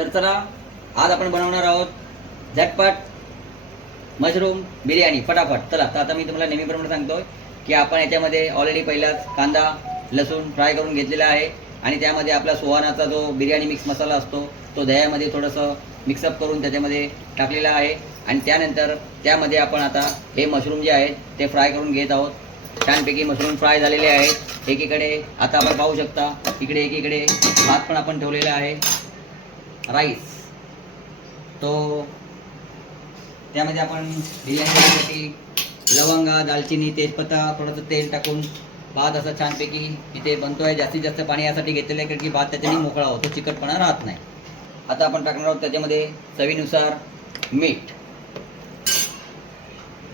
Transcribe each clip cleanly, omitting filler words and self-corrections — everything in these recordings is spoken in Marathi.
तर चला आज आपण बनवणार आहोत झटपट मशरूम बिर्याणी फटाफट। चला तर आता मी तुम्हाला नेहमीप्रमाणे सांगतोय की आपण याच्यामध्ये ऑलरेडी पहिलाच कांदा लसूण फ्राय करून घेतलेला आहे आणि त्यामध्ये आपला सुहानाचा जो बिर्याणी मिक्स मसाला असतो तो दह्यामध्ये थोडंसं मिक्सअप करून त्याच्यामध्ये टाकलेला आहे आणि त्यानंतर त्यामध्ये आपण आता हे मशरूम जे आहेत ते फ्राय करून घेत आहोत। छानपैकी मशरूम फ्राय झालेले आहेत। एकीकडे आता आपण पाहू शकता इकडे एकीकडे भात पण आपण ठेवलेला आहे, राईस। तो त्यामध्ये आपण बिर्याणीसाठी लवंगा दालचिनी तेजपत्ता थोडंसं तेल टाकून भात असं छानपैकी इथे बनतोय। जास्तीत जास्त पाणी यासाठी घेतलेलं आहे कारण की भात त्याच्याने मोकळा होतो, चिकटपणा राहत नाही। आता आपण टाकणार आहोत त्याच्यामध्ये चवीनुसार मीठ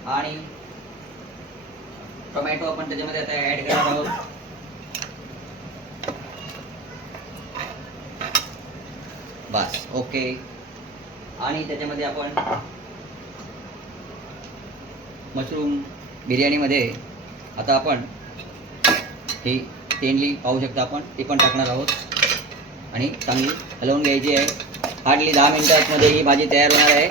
आणि टोमॅटो आपण त्याच्यामध्ये आता ॲड करणार आहोत। बस ओके। आणि त्याच्यामध्ये आपण मशरूम बिर्याणीमध्ये आता आपण ही तेंडली पाहू शकता आपण ती पण टाकणार आहोत आणि चांगली हलवून घ्यायची आहे। हार्डली 10 मिनिटांमध्ये ही भाजी तयार होणार आहे।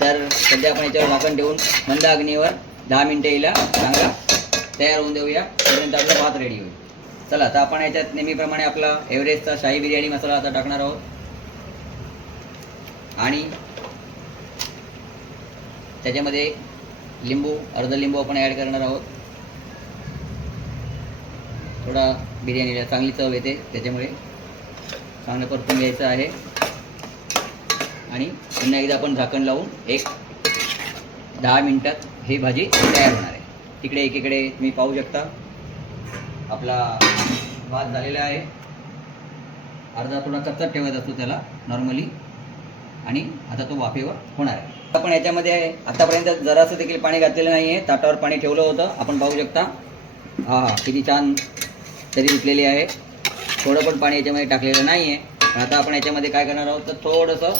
तर सध्या आपण याच्यावर झाकण ठेवून मंद अग्नीवर 10 मिनिटं हिला चांगला तयार होऊन देऊया, तोपर्यंत आपला भात रेडी होईल। चला तर आपण याच्यात नेहमीप्रमाणे आपला एव्हरेस्टचा शाही बिर्याणी मसाला आता टाकणार आहोत आणि त्याच्यामध्ये लिंबू अर्ध लिंबू आपण ॲड करणार आहोत। थोडा बिर्याणीला चांगली चव येते त्याच्यामुळे चांगलं परतून घ्यायचं आहे आणि पुन्हा एकदा आपण झाकण लावून एक 10 मिनिटात ही भाजी तयार होणार आहे। तिकडे एकीकडे तुम्ही पाहू शकता आपला भात झालेला आहे। अर्धा थोडा कच्चा ठेवायचा असतो त्याला नॉर्मली आणि आता तो वाफेवर होणार आहे। आपण याच्यामध्ये आतापर्यंत जरासं देखील पाणी घातलेलं नाही आहे। ताटावर पाणी ठेवलं होतं आपण पाहू शकता। हा किती छान तरी उठलेली आहे। थोडं पण पाणी याच्यामध्ये टाकलेलं नाही आहे। पण आता आपण याच्यामध्ये काय करणार आहोत तर थोडंसं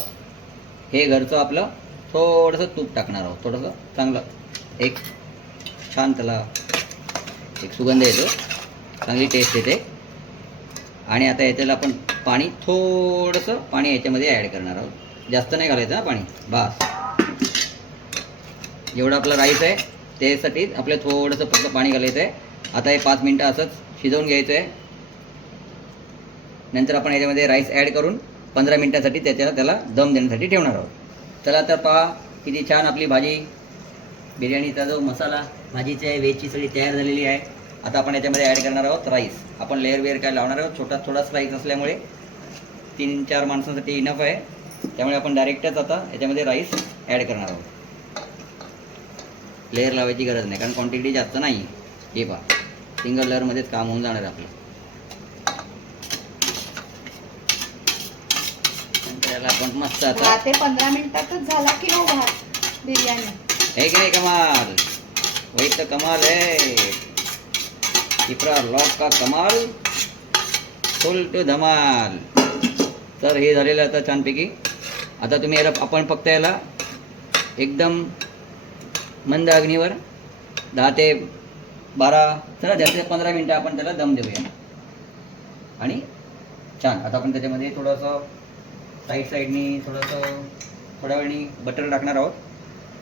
हे घरचं आपलं थोडंसं तूप टाकणार आहोत। थोडंसं चांगलं एक छान त्याला एक सुगंध येतो, चांगली टेस्ट येते। आणि आता याच्याला आपण पाणी थोडंसं पाणी याच्यामध्ये ॲड करणार आहोत, जास्त नाही घालायचं पाणी। बस जेवढा आपला राईस आहे त्यासाठी आपलं थोडंसं फक्त पाणी घालायचं आहे। आता हे 5 मिनिटं असंच शिजवून घ्यायचं आहे। नंतर आपण याच्यामध्ये राईस ॲड करून 15 मिनिटासाठी त्याला दम देण्यासाठी ठेवणार आहोत। चला तर पहा किती छान आपली भाजी बिर्याणीचा जो मसाला भाजीची आहे व्हेजची सगळी तयार झालेली आहे। आता आपण याच्यामध्ये ॲड करणार आहोत राईस। आपण लेअर वेअर काय लावणार आहोत, थोडाच राईस असल्यामुळे 3-4 माणसांसाठी इनफ आहे, त्यामुळे आपण डायरेक्टच आता याच्यामध्ये राईस ॲड करणार आहोत। लेअर लावायची गरज नाही कारण क्वांटिटी जास्त नाही आहे। हे पहा सिंगल लेअरमध्येच काम होऊन जाणार आपलं। त्याला आपण मस्त आता ते 15 मिनिटातच झाला की नो भात बिर्याणी है कि नहीं? कमाल, वही तो कमाल है। इप्रा लॉक का कमाल फुल टू धमाल। तर हे झालेलं आता छानपैकी। आता तुम्ही याला आपण फक्त याला एकदम मंद अग्नीवर 10 ते 12 चला जास्तीत 15 मिनिटं आपण त्याला दम देऊया आणि छान। आता आपण त्याच्यामध्ये थोडंसं साईडनी थोड्या वेळाने बटर टाकणार आहोत।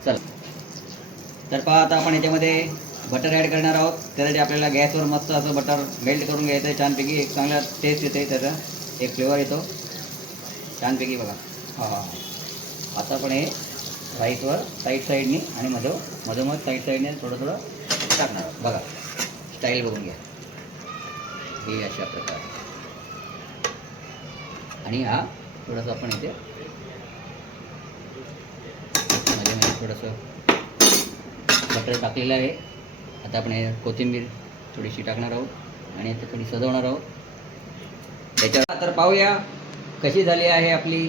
चला तर पहा आता आपण याच्यामध्ये बटर ॲड करणार आहोत। त्यासाठी आपल्याला गॅसवर मस्त असं बटर मेल्ट करून घ्यायचं आहे छानपैकी। एक चांगला टेस्ट येते, त्याचा एक फ्लेवर येतो छानपैकी बघा। हां आता आपण हे राईसवर साईडनी आणि मधोमध साईडने थोडं टाकणार आहोत। बघा स्टाईल बघून घ्या हे अशा प्रकारे। आणि हा थोडंसं आपण इथे मध्ये थोडंसं बटर टाकलेलं आहे। आता आपण हे कोथिंबीर थोडीशी टाकणार आहोत आणि आता थोडी सजवणार आहोत त्याच्यावर। तर पाहूया कशी झाली आहे आपली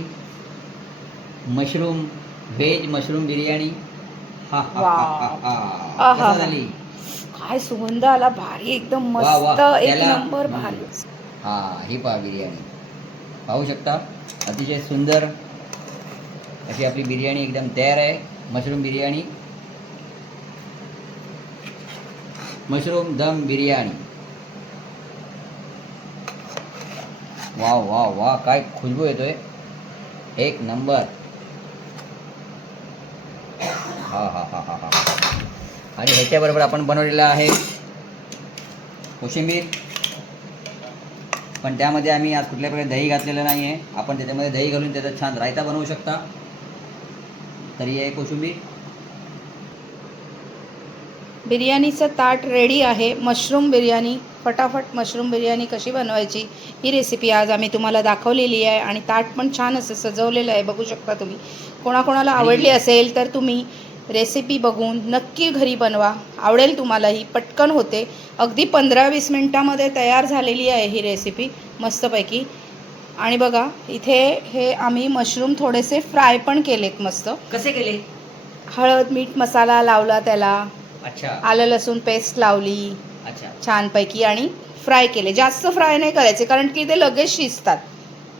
व्हेज मशरूम बिर्याणी। हा हा हा हा कशी झाली? काय सुगंध आला, भारी एकदम वा वा, मस्त, एक त्याला नंबर भारी। हा ही पहा बिर्याणी पाहू शकता। अतिशय सुंदर अशी आपली बिर्याणी एकदम तयार आहे। मशरूम बिर्याणी, मशरूम दम बिर्याणी। वाह वाह वाह, काय खुशबू येतोय। एक नंबर. हा हा हा हा हा. आणि ह्याच्याबरोबर आपण बनवलेला आहे कोशिंबीर, पण त्यामध्ये आम्ही आज कुठल्या प्रकारे दही घातलेलं नाही आहे. आपण त्याच्यामध्ये दही घालून त्याचा छान रायता बनवू शकता. तर ही आहे कोशिंबीर. बिर्याणीचं ताट रेडी आहे. मशरूम बिर्याणी, फटाफट मशरूम बिर्याणी कशी बनवायची ही रेसिपी आज आम्ही तुम्हाला दाखवलेली आहे. आणि ताट पण छान असं सजवलेलं आहे, बघू शकता तुम्ही. कोणाकोणाला आवडली असेल तर तुम्ही रेसिपी बघून नक्की घरी बनवा, आवडेल तुम्हाला. ही पटकन होते, अगदी 15-20 मिनटामध्ये तयार झालेली आहे ही रेसिपी मस्तपैकी. आणि बघा इथे हे आम्ही मशरूम थोडेसे फ्राय पण केलेत मस्त. कसे केले? हळद मीठ मसाला लावला त्याला, अच्छा आलं लसूण पेस्ट लावली अच्छा. छानपैकी आणि फ्राय केले. जास्त फ्राय नाही करायचे कारण की ते लगेच शिजतात.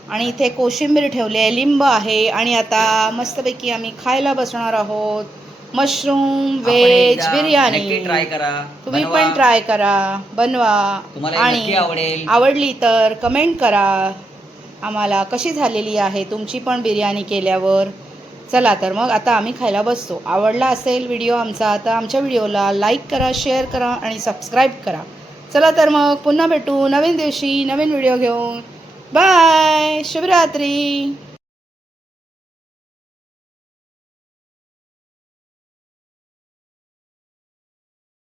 आणि इथे कोशिंबीर ठेवली आहे, लिंब आहे. आणि आता मस्तपैकी आम्ही खायला बसणार आहोत. मशरूम आपण व्हेज एकदा बिर्याणी. नक्की ट्राय करा, तुम्ही बनवा. पण ट्राय करा, बनवा. तुम्हाला हे नक्की आणि आवडेल. आवडली तर कमेंट करा आम्हाला कशी झालेली आहे तुमची पण बिर्याणी केल्यावर. चला तर मग आता आम्ही खायला बसतो. आवडला असेल व्हिडिओ आमचा तर आमच्या व्हिडिओला लाईक करा, शेअर करा आणि सबस्क्राईब करा. चला तर मग पुन्हा भेटू नवीन दिवशी नवीन व्हिडिओ घेऊन. बाय, शुभरात्री.